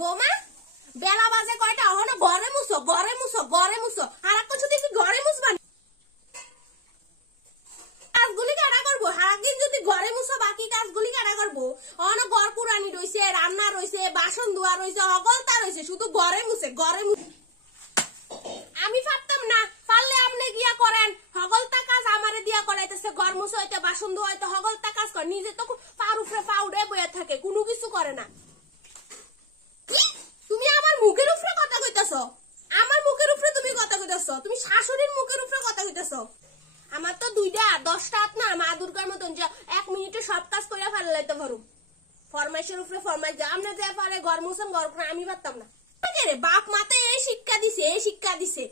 বৌমা বেলা বাজে কয়টা এখনো ঘরে মুছো ঘরে মুছো ঘরে মুছো আর একটা যদি ঘরে মুছবা কাজগুলি কারা করবো সারাদিন যদি ঘরে মুছো বাকি কাজগুলি কারা করবো অন ঘর পুরানি রইছে রান্না রইছে বাসন ধোয়া রইছে অগলতা রইছে শুধু ঘরে মুছে ঘরে মুছে আমি ভাবতাম না পারলে আপনি গিয়া করেন হগলতা কাজ আমারে দিয়া করাইতেছে ঘর মুছে হইতে বাসন ধোয়া হইতে হগলতা কাজ করে নিজে তো পার উপরে পাউডে বইয়া থাকে কোনো কিছু করে না তুমি আমার মুখের উপরে কথা কইতাছো আমার মুখের উপরে তুমি কথা কইতাছো তুমি শাশুড়ির মুখের উপরে কথা কইতাছো আমার তো 2টা 10টা হাত না মা দুর্গার মতন যে 1 মিনিটে সব কাজ কইরা ফেলে লাইতে পারো ফরমাইশের উপরে ফরমাইশ যা আমরা যে পারে ঘর মুছন ঘর করে আমি পারতাম না রে বাপ মাতে এই শিক্ষা দিছে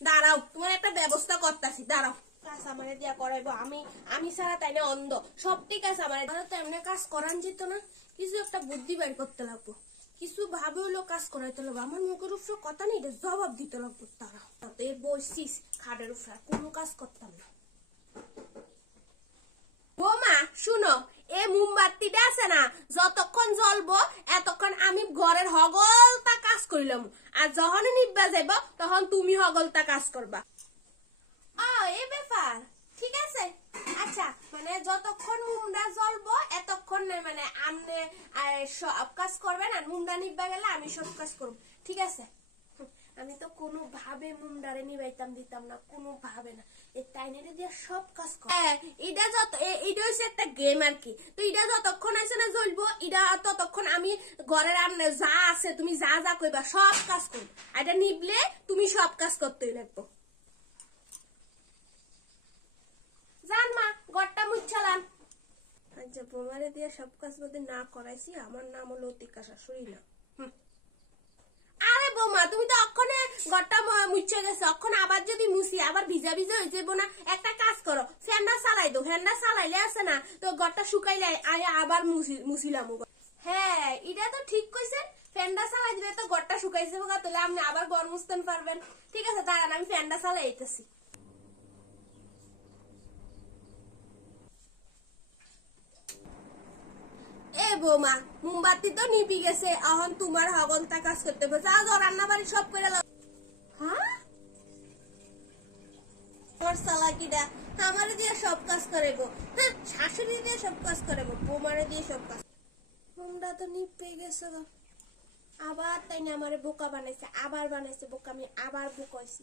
দাঁড়াও তোমার একটা ব্যবস্থা করতেছি দাঁড়াও কাজ আমারে দিয়া করাইবো আমি ছাড়া তাই না অন্ধ সবটি কাজ আমারে তো এমনি কাজ করান যেত না কিছু একটা বুদ্ধি বের করতে লাগবো কিছু ভাবে হলো কাজ করাইতে লাগবো আমার মুখের উপরে কথা নেই জবাব দিতে লাগবো তারা এই বসছিস খাটের উপরে কোনো কাজ করতাম না বৌমা শুনো এই মোমবাতিটা আছে না যতক্ষণ জ্বলবো এতক্ষণ আমি ঘরের হগলতা কাজ করিলাম আর যখন নিব্বা যাইব তখন তুমি হগলতা কাজ করবা এই ব্যাপার ঠিক আছে আচ্ছা মানে যতক্ষণ মুমটা জ্বলবো এতক্ষণ মানে আপনি সব কাজ করবেন আর মুমটা নিব্বা গেলে আমি সব কাজ করব ঠিক আছে আমি তো কোনো ভাবে মুমডারে নিবাইতাম দিতাম না কোনো ভাবে না এই টাইনেরে দিয়ে সব কাজ করে এটা এটা হচ্ছে একটা গেম আর কি তো এটা যতক্ষণ আছে না জ্বলবো এটা ততক্ষণ আমি ঘরের রান্না যা আছে তুমি যা যা কইবা সব কাজ করব এটা নিবলে তুমি সব কাজ করতেই লাগবো জান মা ঘরটা মুছালাম আচ্ছা বোমারে দিয়ে সব কাজ যদি না করাইছি আমার নাম হলো লতিকা শাশুড়ি না আরে বৌমা তুমি তো অক্ষণে ঘরটা মুছে গেছো অক্ষণ আবার যদি মুছি আবার ভিজা ভিজা হয়ে যাবো না একটা কাজ করো ফ্যানটা চালাই দো ফ্যানটা চালাইলে আছে না তো ঘরটা শুকাইলে আবার মুছিলাম হ্যাঁ এটা তো ঠিক কইছেন ফ্যানটা চালাই দিলে তো ঘরটা শুকাইছে তাহলে আপনি আবার ঘর মুছতে পারবেন ঠিক আছে দাঁড়ান আমি ফ্যানটা চালাই আইতেছি বৌমা মোমবাতি তো নিবি গেছে এখন তোমার হগলতা কাজ করতে হবে যা যাও রান্না বাড়ি সব করে হ্যাঁ তোর চালাকিটা আমারে দিয়ে সব কাজ করাইবো হ্যাঁ শাশুড়ি দিয়ে সব কাজ করাইবো বৌমারে দিয়ে সব কাজ মোমটা তো নিপে গেছে আবার তাই না আমারে বোকা বানাইছে আবার বানাইছে বোকা আমি আবার বোকা হইছি